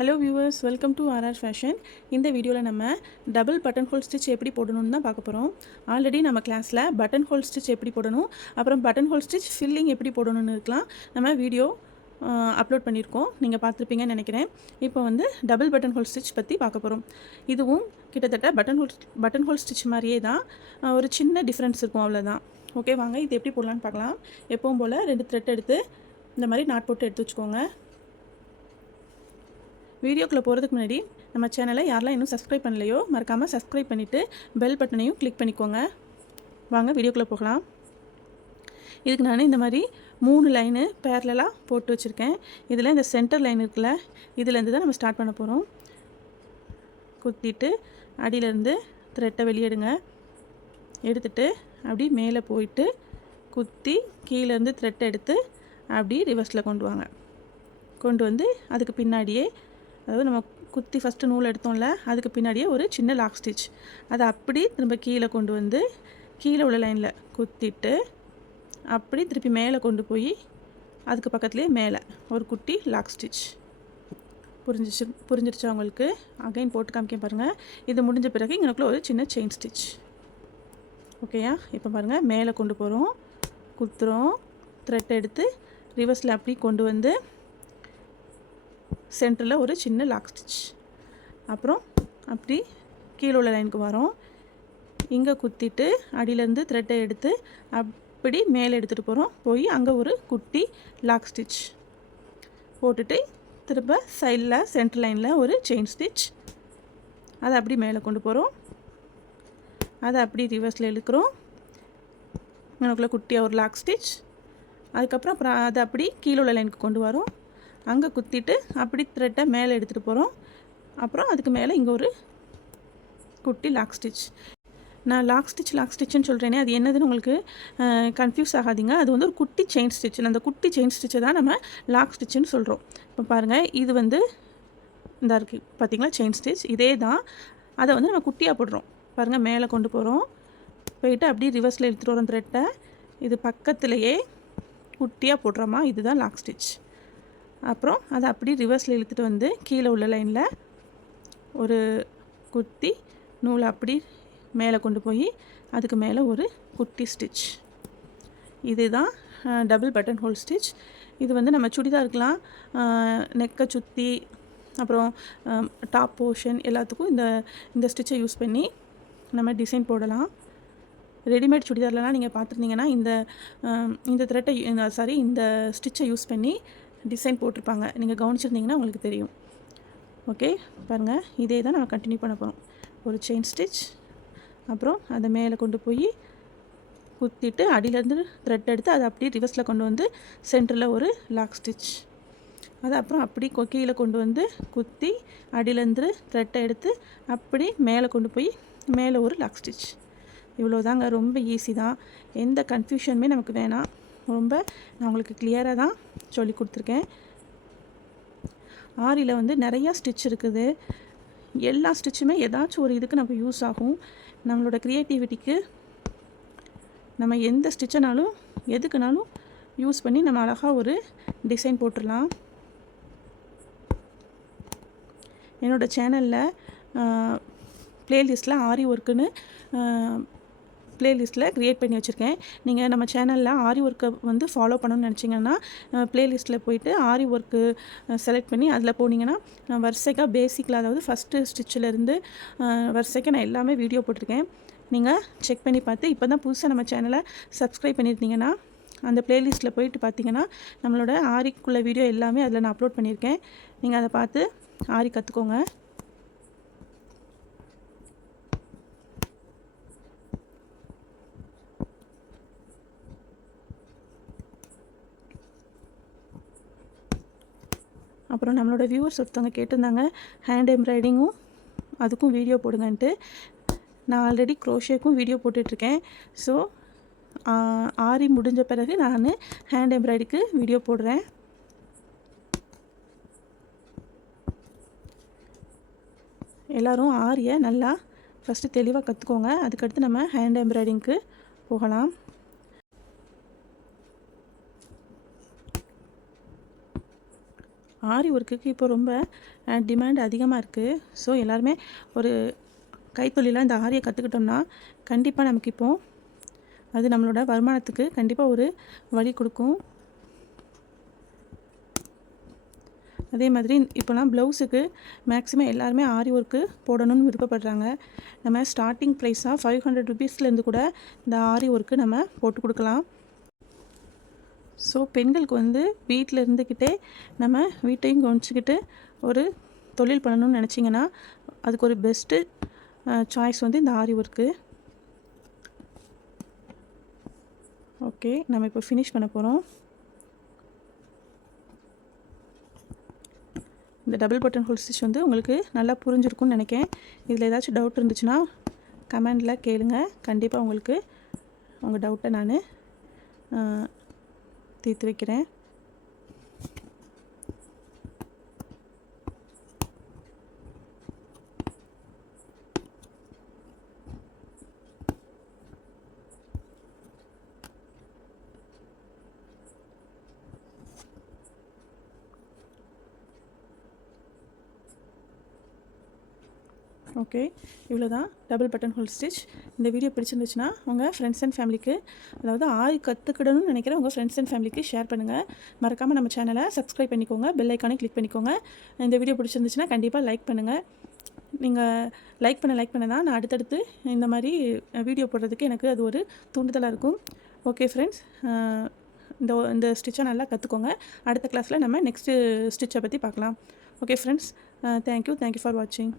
Hello viewers, welcome to RR fashion. இந்த வீடியோவில் நம்ம டபுள் பட்டன் ஹோல் ஸ்டிச் எப்படி போடணும்னு தான் பார்க்க போகிறோம். ஆல்ரெடி நம்ம கிளாஸில் பட்டன் ஹோல் ஸ்டிச் எப்படி போடணும், அப்புறம் பட்டன் ஹோல் ஸ்டிச் ஃபில்லிங் எப்படி போடணும்னு இருக்கலாம் நம்ம வீடியோ அப்லோட் பண்ணியிருக்கோம். நீங்கள் பார்த்துருப்பீங்கன்னு நினைக்கிறேன். இப்போ வந்து டபுள் பட்டன் ஹோல் ஸ்டிச் பற்றி பார்க்க போகிறோம். இதுவும் கிட்டத்தட்ட பட்டன் ஹோல் ஸ்டிச் மாதிரியே தான், ஒரு சின்ன டிஃப்ரென்ஸ் இருக்கும், அவ்வளோதான். ஓகே, வாங்க இது எப்படி போடலான்னு பார்க்கலாம். எப்பவும் போல் 2 த்ரெட் எடுத்து இந்த மாதிரி நாட் போட்டு எடுத்து வச்சுக்கோங்க. வீடியோக்குள்ளே போகிறதுக்கு முன்னாடி நம்ம சேனலை யாரெல்லாம் இன்னும் சப்ஸ்கிரைப் பண்ணலையோ மறக்காமல் சப்ஸ்கிரைப் பண்ணிவிட்டு பெல் பட்டனையும் கிளிக் பண்ணிக்கோங்க. வாங்க வீடியோக்குள்ளே போகலாம். இதுக்கு நான் இந்த மாதிரி 3 லைனு பேரலாக போட்டு வச்சுருக்கேன். இதில் இந்த சென்டர் லைன் இருக்குல்ல, இதிலேருந்து தான் நம்ம ஸ்டார்ட் பண்ண போகிறோம். குத்திட்டு அடியிலேருந்து த்ரெட்டை வெளியெடுங்க. எடுத்துகிட்டு அப்படி மேலே போயிட்டு குத்தி கீழேருந்து த்ரெட்டை எடுத்து அப்படி ரிவர்ஸில் கொண்டு வந்து அதுக்கு பின்னாடியே, அதாவது நம்ம குத்தி ஃபஸ்ட்டு நூல் எடுத்தோம்ல, அதுக்கு பின்னாடியே ஒரு சின்ன லாக் ஸ்டிச், அதை அப்படி திரும்ப கீழே கொண்டு வந்து கீழே உள்ள லைனில் குத்திட்டு அப்படி திருப்பி மேலே கொண்டு போய் அதுக்கு பக்கத்துலேயே மேலே ஒரு குட்டி லாக் ஸ்டிச். புரிஞ்சிருச்சா உங்களுக்கு? அகைன் போட்டு காமிக்க பாருங்கள். இது முடிஞ்ச பிறகு இங்கனக்குள்ளே ஒரு சின்ன செயின் ஸ்டிச். ஓகேயா? இப்போ பாருங்கள், மேலே கொண்டு போகிறோம், குத்துறோம், த்ரெட் எடுத்து ரிவர்ஸில் அப்படி கொண்டு வந்து சென்டரில் ஒரு சின்ன லாக் ஸ்டிச். அப்புறம் அப்படி கீழே உள்ள லைனுக்கு வரோம். இங்கே குத்திட்டு அடியிலேருந்து த்ரெட்டை எடுத்து அப்படி மேலே எடுத்துகிட்டு போகிறோம். போய் அங்கே ஒரு குட்டி லாக் ஸ்டிச் போட்டுட்டு திரும்ப சைடில் சென்டர் லைனில் ஒரு செயின் ஸ்டிச். அதை அப்படி மேலே கொண்டு போகிறோம். அதை அப்படி ரிவர்ஸில் இழுக்கிறோம். எனக்குள்ளே குட்டியாக ஒரு லாக் ஸ்டிச். அதுக்கப்புறம் அதை அப்படி கீழே உள்ள லைனுக்கு கொண்டு வரோம். அங்கே குத்திட்டு அப்படி த்ரெட்டை மேலே எடுத்துகிட்டு போகிறோம். அப்புறம் அதுக்கு மேலே இங்கே ஒரு குட்டி லாக் ஸ்டிச். நான் லாக் ஸ்டிச்சுன்னு சொல்கிறேனே, அது என்னதுன்னு உங்களுக்கு கன்ஃபியூஸ் ஆகாதீங்க. அது வந்து ஒரு குட்டி செயின் ஸ்டிச். அந்த குட்டி செயின் ஸ்டிச்சை தான் நம்ம லாக் ஸ்டிச்சுன்னு சொல்கிறோம். இப்போ பாருங்கள், இது வந்து இந்த இருக்குது பார்த்திங்களா, செயின் ஸ்டிச். இதே தான், அதை வந்து நம்ம குட்டியாக போடுறோம். பாருங்கள், மேலே கொண்டு போகிறோம், போயிட்டு அப்படியே ரிவர்ஸில் எடுத்துகிட்டு வரோம் த்ரெட்டை. இது பக்கத்துலேயே குட்டியாக போடுறோமா, இதுதான் லாக் ஸ்டிச். அப்புறம் அதை அப்படி ரிவர்ஸில் இழுத்துட்டு வந்து கீழே உள்ள லைனில் ஒரு குத்தி நூலை அப்படி மேலே கொண்டு போய் அதுக்கு மேலே ஒரு குட்டி ஸ்டிச். இதுதான் டபுள் பட்டன் ஹோல் ஸ்டிச். இது வந்து நம்ம சுடிதாருக்கெலாம் நெக்கை சுற்றி அப்புறம் டாப் போர்ஷன் எல்லாத்துக்கும் இந்த ஸ்டிச்சை யூஸ் பண்ணி நம்ம டிசைன் போடலாம். ரெடிமேட் சுடிதார்லாம் நீங்கள் பார்த்துருந்தீங்கன்னா இந்த த்ரெட்டை இந்த ஸ்டிச்சை யூஸ் பண்ணி டிசைன் போட்டிருப்பாங்க. நீங்கள் கவனிச்சிருந்தீங்கன்னா உங்களுக்கு தெரியும். ஓகே, பாருங்கள், இதே தான் நம்ம கண்டினியூ பண்ண போகிறோம். ஒரு செயின் ஸ்டிச், அப்புறம் அதை மேலே கொண்டு போய் குத்திட்டு அடியிலேருந்து த்ரெட் எடுத்து அதை அப்படியே ரிவர்ஸில் கொண்டு வந்து சென்டரில் ஒரு லாக் ஸ்டிச். அதை அப்புறம் அப்படி கீழே கொண்டு வந்து குத்தி அடியிலேருந்து த்ரெட்டை எடுத்து அப்படி மேலே கொண்டு போய் மேலே ஒரு லாக் ஸ்டிச். இவ்வளோதாங்க, ரொம்ப ஈஸி தான். எந்த கன்ஃபியூஷனுமே நமக்கு வேணாம். ரொம்ப நான் உங்களுக்கு கிளியராக தான் சொல்லி கொடுத்துருக்கேன். ஆரியில் வந்து நிறையா ஸ்டிச் இருக்குது. எல்லா ஸ்டிச்சுமே ஏதாச்சும் ஒரு இதுக்கு நம்ம யூஸ் ஆகும். நம்மளோட க்ரியேட்டிவிட்டிக்கு நம்ம எந்த ஸ்டிச்சனாலும் எதுக்குனாலும் யூஸ் பண்ணி நம்ம அழகாக ஒரு டிசைன் போட்டுடலாம். என்னோடய சேனலில் ப்ளேலிஸ்ட்டில் ஆரி ஒர்க்குன்னு ப்ளேலிஸ்ட்டில் க்ரியேட் பண்ணி வச்சுருக்கேன். நீங்கள் நம்ம சேனலில் ஆரி ஒர்க்கை வந்து ஃபாலோ பண்ணணும்னு நினச்சிங்கன்னா ப்ளேலிஸ்ட்டில் போயிட்டு ஆரி ஒர்க்கு செலக்ட் பண்ணி அதில் போனீங்கன்னா வரிசைக்காக பேசிக்கில், அதாவது ஃபஸ்ட்டு ஸ்டிச்சிலேருந்து வரிசைக்காக நான் எல்லாமே வீடியோ போட்டிருக்கேன். நீங்கள் செக் பண்ணி பார்த்து இப்போ தான் புதுசாக நம்ம சேனலை சப்ஸ்கிரைப் பண்ணியிருந்தீங்கன்னா அந்த ப்ளேலிஸ்ட்டில் போயிட்டு பார்த்தீங்கன்னா நம்மளோட ஆரிக்குள்ள வீடியோ எல்லாமே அதில் நான் அப்லோட் பண்ணியிருக்கேன். நீங்கள் அதை பார்த்து ஆரி கற்றுக்கோங்க. அப்புறம் நம்மளோட வியூவர்ஸ் ஒருத்தவங்க கேட்டிருந்தாங்க ஹேண்ட் எம்ப்ராய்டிங்கும் அதுக்கும் வீடியோ போடுங்கன்ட்டு. நான் ஆல்ரெடி க்ரோஷேக்கும் வீடியோ போட்டுட்ருக்கேன். ஸோ ஆரி முடிஞ்ச பிறகு நான் ஹேண்ட் எம்ப்ராய்டிக்கு வீடியோ போடுறேன். எல்லோரும் ஆரியை நல்லா ஃபஸ்ட்டு தெளிவாக கற்றுக்கோங்க. அதுக்கடுத்து நம்ம ஹேண்ட் எம்ப்ராய்டிங்க்கு போகலாம். ஆரி ஒர்க்குக்கு இப்போ ரொம்ப டிமாண்ட் அதிகமாக இருக்குது. ஸோ எல்லாருமே ஒரு கைத்தொழிலாக இந்த ஆரியை கற்றுக்கிட்டோம்னா கண்டிப்பாக நமக்கு இப்போது அது நம்மளோட வருமானத்துக்கு கண்டிப்பாக ஒரு வழி கொடுக்கும். அதே மாதிரி இப்போலாம் ப்ளவுஸுக்கு மேக்ஸிமம் எல்லாருமே ஆரி ஒர்க்கு போடணும்னு விருப்பப்படுறாங்க. நம்ம ஸ்டார்டிங் ப்ரைஸாக 500 ருபீஸ்லேருந்து கூட இந்த ஆரி ஒர்க்கு நம்ம போட்டு கொடுக்கலாம். ஸோ பெண்களுக்கு வந்து வீட்டில் இருந்துக்கிட்டே நம்ம வீட்டையும் கவனிச்சிக்கிட்டு ஒரு தொழில் பண்ணணும்னு நினச்சிங்கன்னா அதுக்கு ஒரு பெஸ்ட்டு சாய்ஸ் வந்து இந்த ஆரி ஒர்க்கு. ஓகே, நம்ம இப்போ ஃபினிஷ் பண்ண போகிறோம். இந்த டபுள் பட்டன் ஹோல் ஸ்டிச் வந்து உங்களுக்கு நல்லா புரிஞ்சிருக்கும்னு நினைக்கிறேன். இதில் ஏதாச்சும் டவுட் இருந்துச்சுன்னா கமெண்டில் கேளுங்க. கண்டிப்பாக உங்களுக்கு உங்கள் டவுட்டை நான் தீர்த்து வைக்கிறேன். ஓகே, இவ்வளோ தான் டபுள் பட்டன் ஹோல் ஸ்டிச். இந்த வீடியோ பிடிச்சிருந்துச்சுன்னா உங்கள் ஃப்ரெண்ட்ஸ் அண்ட் ஃபேமிலிக்கு, அதாவது ஆரி கற்றுக்கிடணும்னு நினைக்கிற உங்கள் ஃப்ரெண்ட்ஸ் அண்ட் ஃபேமிலிக்கு ஷேர் பண்ணுங்கள். மறக்காமல் நம்ம சேனலை சப்ஸ்கிரைப் பண்ணிக்கோங்க, பெல் ஐக்கானை கிளிக் பண்ணிக்கோங்க. இந்த வீடியோ பிடிச்சிருந்துச்சுன்னா கண்டிப்பாக லைக் பண்ணுங்கள். நீங்கள் லைக் பண்ண தான் நான் அடுத்தடுத்து இந்த மாதிரி வீடியோ போடுறதுக்கு எனக்கு அது ஒரு தூண்டுதலாக இருக்கும். ஓகே ஃப்ரெண்ட்ஸ், இந்த ஸ்டிச்சை நல்லா கற்றுக்கோங்க. அடுத்த கிளாஸில் நம்ம நெக்ஸ்ட்டு ஸ்டிச்சை பற்றி பார்க்கலாம். ஓகே ஃப்ரெண்ட்ஸ், தேங்க்யூ ஃபார் வாட்சிங்.